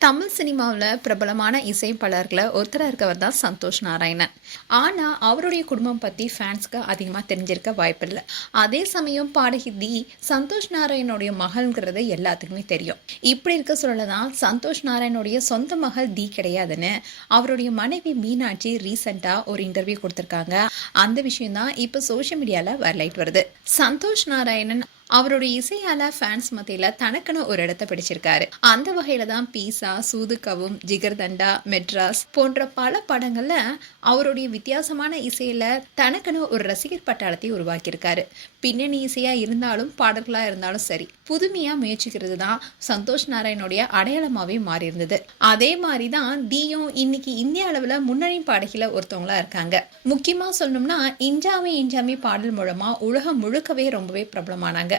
தமிழ் சினிமாவில் பிரபலமான இசைப்பாளர்களை ஒருத்தராக இருக்கவர் தான் சந்தோஷ் நாராயணன். ஆனால் அவருடைய குடும்பம் பற்றி ஃபேன்ஸ்க்கு அதிகமாக தெரிஞ்சிருக்க வாய்ப்பில்லை. அதே சமயம் பாடகி தி சந்தோஷ் நாராயணனுடைய மகள்ங்கிறது எல்லாத்துக்குமே தெரியும். இப்படி இருக்க சொல்ல தான் சந்தோஷ் நாராயணனுடைய சொந்த மகள் தி கிடையாதுன்னு அவருடைய மனைவி மீனாட்சி ரீசெண்டாக ஒரு இன்டர்வியூ கொடுத்துருக்காங்க. அந்த விஷயம் தான் இப்போ சோஷியல் மீடியாவில் வரலைட் வருது. சந்தோஷ் நாராயணன் அவருடைய இசையால ஃபேன்ஸ் மத்தியில தனக்குன்னு ஒரு இடத்தை பிடிச்சிருக்காரு. அந்த வகையில தான் பீசா, சூதுகவும், ஜிகர்தண்டா, மெட்ராஸ் போன்ற பல படங்கள்ல அவருடைய வித்தியாசமான இசையில தனக்குன்னு ஒரு ரசிகர் பட்டாளத்தை உருவாக்கியிருக்காரு. பின்னணி இசையா இருந்தாலும் பாடல்களா இருந்தாலும் சரி, புதுமையா முயற்சிக்கிறது தான் சந்தோஷ் நாராயணனுடைய அடையாளமாவே மாறி இருந்தது. அதே மாதிரிதான் தீயும் இன்னைக்கு இந்திய அளவுல முன்னணி பாடகில ஒருத்தவங்களா இருக்காங்க. முக்கியமா சொல்லணும்னா இஞ்சாமி இஞ்சாமி பாடல் மூலமா உலகம் முழுக்கவே ரொம்பவே பிரபலமானாங்க.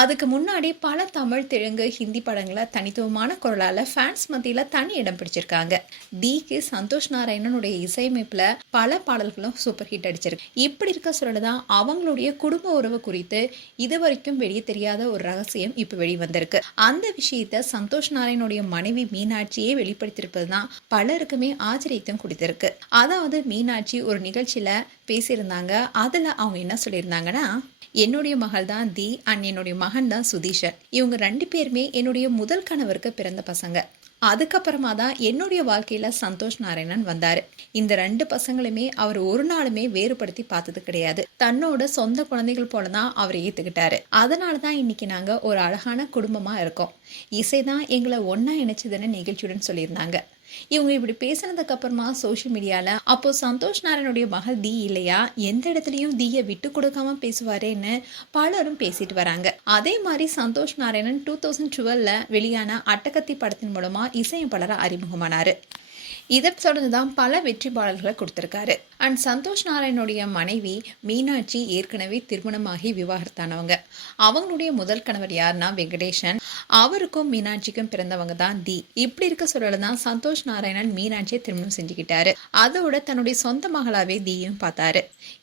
அதுக்கு முன்னாடி பல தமிழ், தெலுங்கு, ஹிந்தி படங்களை தனித்துவமான குரலால ஃபேன்ஸ் மத்தியில தனி இடம் பிடிச்சிருக்காங்க. டிக்கு சந்தோஷ் நாராயணனுடைய இசையமைப்புல பல பாடல்களும் சூப்பர் ஹிட் அடிச்சிருக்கு. இப்படி இருக்க சொல்லதான் அவங்களுடைய குடும்ப உறவு குறித்து இதுவரைக்கும் வெளியே தெரியாத ஒரு ரகசியம் இப்ப வெளிவந்திருக்கு. அந்த விஷயத்த சந்தோஷ் நாராயணனுடைய மனைவி மீனாட்சியே வெளிப்படுத்தியிருப்பது தான் பலருக்குமே ஆச்சரியத்தையும் கொடுத்திருக்கு. அதாவது மீனாட்சி ஒரு நிகழ்ச்சியில பேசியிருந்தாங்க. அதுல அவங்க என்ன சொல்லியிருந்தாங்கன்னா, என்னுடைய மகள் தான் தி அண்ட் என்னுடைய மகன் தான் சுதீஷன். இவங்க 2 பேருமே என்னுடைய முதல் கணவருக்கு பிறந்த பசங்க. அதுக்கப்புறமா தான் என்னுடைய வாழ்க்கையில சந்தோஷ் நாராயணன் வந்தாரு. இந்த 2 பசங்களுமே அவர் ஒரு நாளுமே வேறுபடுத்தி பார்த்தது கிடையாது. தன்னோட சொந்த குழந்தைகள் போலதான் அவர் ஏத்துக்கிட்டாரு. அதனாலதான் இன்னைக்கு நாங்க ஒரு அழகான குடும்பமா இருக்கோம். இசைதான் எங்களை ஒன்னா இணைச்சதுன்னு நிகழ்ச்சியுடன் சொல்லியிருந்தாங்க. இவங்க இப்படி பேசினதுக்கு அப்புறமா சோஷியல் மீடியால அப்போ சந்தோஷ் நாராயணுடைய மகள் தி இல்லையா, எந்த இடத்துலயும் தீயை விட்டு கொடுக்காம பேசுவாரேன்னு பலரும் பேசிட்டு வராங்க. அதே மாதிரி சந்தோஷ் நாராயணன் 2012 வெளியான அட்டகத்தி படத்தின் மூலமா இசையமைப்பாளரா அறிமுகமானாரு. இதை தொடர்ந்துதான் பல வெற்றி பாடல்களை கொடுத்திருக்காரு. அண்ட் சந்தோஷ் நாராயணுடைய மனைவி மீனாட்சி ஏற்கனவே திருமணமாகி விவாகரத்தானவங்க. அவங்களுடைய முதல் கணவர் யாருன்னா வெங்கடேசன். அவருக்கும் மீனாட்சிக்கும் பிறந்தவங்க தான் தி. இப்படி இருக்க சொல்லதான் சந்தோஷ் நாராயணன் மீனாட்சியை திருமணம் செஞ்சுக்கிட்டாரு. அதோட தன்னுடைய சொந்த மகளாவே தீயும் பார்த்தாரு.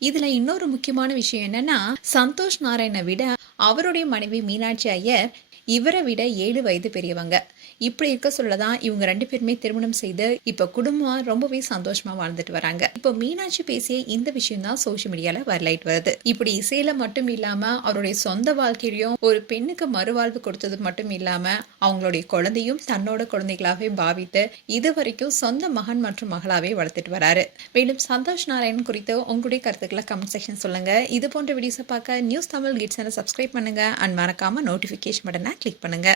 இதுல இன்னொரு முக்கியமான விஷயம் என்னன்னா, சந்தோஷ் நாராயணனை விட அவருடைய மனைவி மீனாட்சி ஐயர் இவரை விட 7 வயது பெரியவங்க. இப்படி இருக்க சொல்லதான் இவங்க 2 பேருமே திருமணம் செய்து இப்ப குடும்பமா ரொம்பவே சந்தோஷமா வாழ்ந்துட்டு வராங்க. இப்போ மீனாட்சி பேசிய இந்த விஷயம் தான் சோஷியல் மீடியால வரலைட் வருது. இப்படி இசையில மட்டும் இல்லாம அவருடைய சொந்த வாழ்க்கையிலும் ஒரு பெண்ணுக்கு மறுவாழ்வு கொடுத்தது மட்டும் இல்லாம அவங்களுடைய குழந்தையும் தன்னோட குழந்தைகளாவே பாவித்து இதுவரைக்கும் சொந்த மகன் மற்றும் மகளாவே வளர்த்துட்டு வராரு. மேலும் சந்தோஷ் நாராயணன் குறித்து உங்களுடைய கருத்துக்களை கமெண்ட் செக்ஷன் சொல்லுங்க. இது போன்ற வீடியோஸை பார்க்க நியூஸ் தமிழ் கிட்ஸ் சப்ஸ்கிரைப் பண்ணுங்க அண்ட் மறக்காம நோட்டிபிகேஷன் பட்டனை கிளிக் பண்ணுங்க.